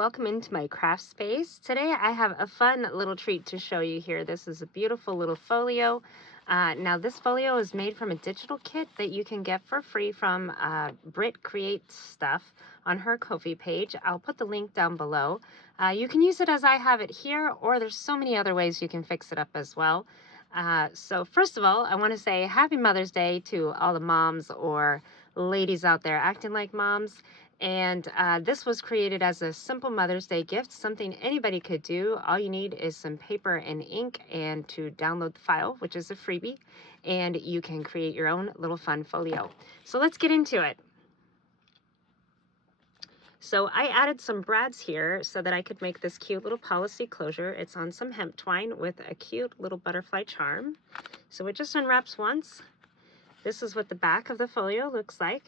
Welcome into my craft space. Today I have a fun little treat to show you here. This is a beautiful little folio. Now this folio is made from a digital kit that you can get for free from BrittCreateStuff on her Ko-fi page. I'll put the link down below. You can use it as I have it here, or there's so many other ways you can fix it up as well. So first of all, I want to say Happy Mother's Day to all the moms or ladies out there acting like moms. And this was created as a simple Mother's Day gift, something anybody could do. All you need is some paper and ink and to download the file, which is a freebie, and you can create your own little fun folio. So let's get into it. So I added some brads here so that I could make this cute little policy closure. It's on some hemp twine with a cute little butterfly charm. So it just unwraps once. This is what the back of the folio looks like.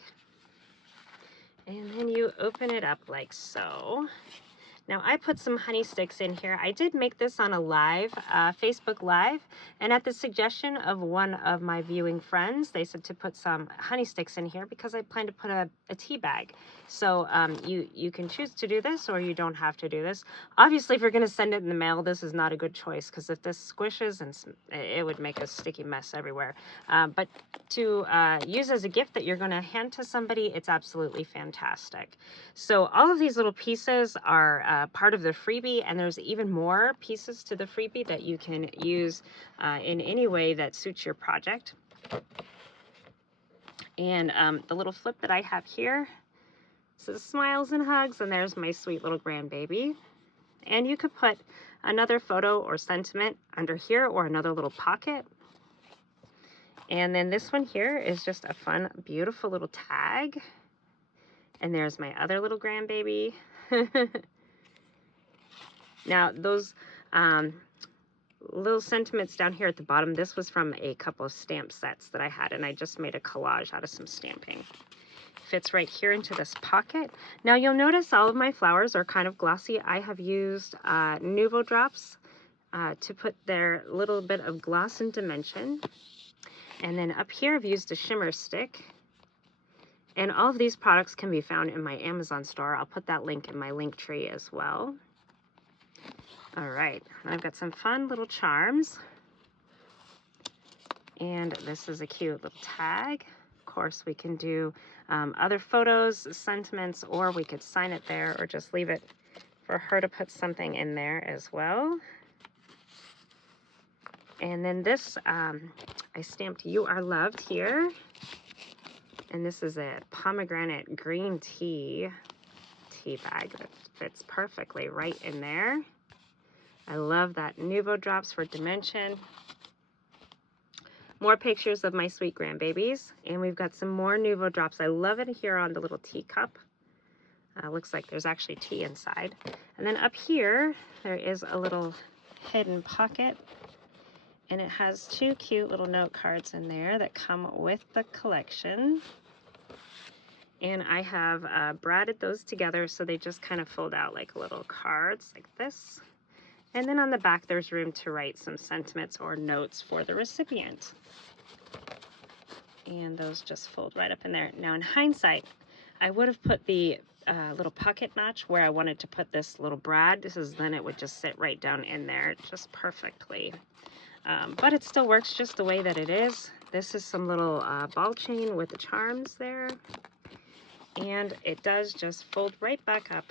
And then you open it up like so. Now I put some honey sticks in here. I did make this on a live, Facebook Live, and at the suggestion of one of my viewing friends, they said to put some honey sticks in here because I plan to put a tea bag. So you can choose to do this or you don't have to do this. Obviously, if you're going to send it in the mail, this is not a good choice because if this squishes, and it would make a sticky mess everywhere. But to use as a gift that you're going to hand to somebody, it's absolutely fantastic. So all of these little pieces are part of the freebie, and there's even more pieces to the freebie that you can use in any way that suits your project. And the little flip that I have here says smiles and hugs, and there's my sweet little grandbaby. And you could put another photo or sentiment under here or another little pocket. And then this one here is just a fun, beautiful little tag. And there's my other little grandbaby. Now, those little sentiments down here at the bottom, this was from a couple of stamp sets that I had, and I just made a collage out of some stamping. Fits right here into this pocket. Now, you'll notice all of my flowers are kind of glossy. I have used Nuvo drops to put their little bit of gloss and dimension. And then up here, I've used a shimmer stick. And all of these products can be found in my Amazon store. I'll put that link in my link tree as well. All right, I've got some fun little charms. And this is a cute little tag. Of course, we can do other photos, sentiments, or we could sign it there or just leave it for her to put something in there as well. And then this, I stamped "You Are Loved" here. And this is a pomegranate green tea bag that fits perfectly right in there. I love that Nuvo drops for dimension. More pictures of my sweet grandbabies. And we've got some more Nuvo drops. I love it here on the little teacup. Looks like there's actually tea inside. And then up here, there is a little hidden pocket. And it has two cute little note cards in there that come with the collection. And I have bradded those together so they just kind of fold out like little cards like this. And then on the back, there's room to write some sentiments or notes for the recipient. And those just fold right up in there. Now, in hindsight, I would have put the little pocket notch where I wanted to put this little brad. Then it would just sit right down in there just perfectly. But it still works just the way that it is. This is some little ball chain with the charms there. And it does just fold right back up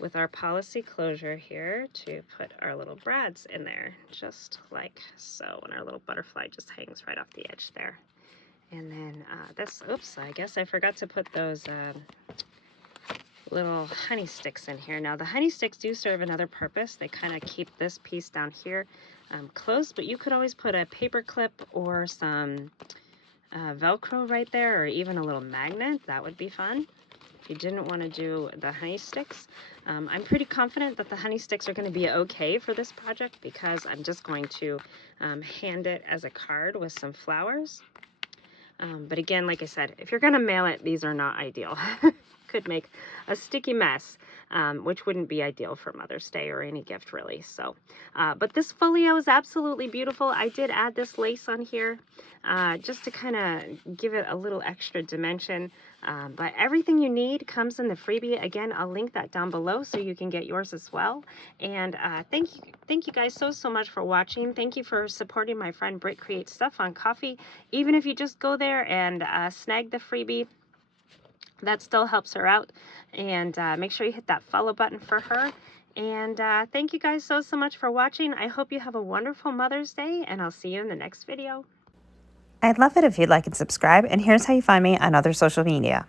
with our policy closure here to put our little brads in there, just like so. And our little butterfly just hangs right off the edge there. And then oops, I guess I forgot to put those little honey sticks in here. Now, the honey sticks do serve another purpose. They kind of keep this piece down here closed, but you could always put a paper clip or some Velcro right there, or even a little magnet. That would be fun if you didn't want to do the honey sticks. I'm pretty confident that the honey sticks are going to be okay for this project because I'm just going to hand it as a card with some flowers. But again, like I said, if you're going to mail it, these are not ideal could make a sticky mess, which wouldn't be ideal for Mother's Day or any gift really. So, but this folio is absolutely beautiful. I did add this lace on here just to kind of give it a little extra dimension. But everything you need comes in the freebie. Again, I'll link that down below so you can get yours as well. And thank you guys so much for watching. Thank you for supporting my friend BrittCreateStuff on Ko-fi. Even if you just go there and snag the freebie, that still helps her out. And make sure you hit that follow button for her. And thank you guys so much for watching. I hope you have a wonderful Mother's Day, and I'll see you in the next video. I'd love it if you'd like and subscribe, and here's how you find me on other social media.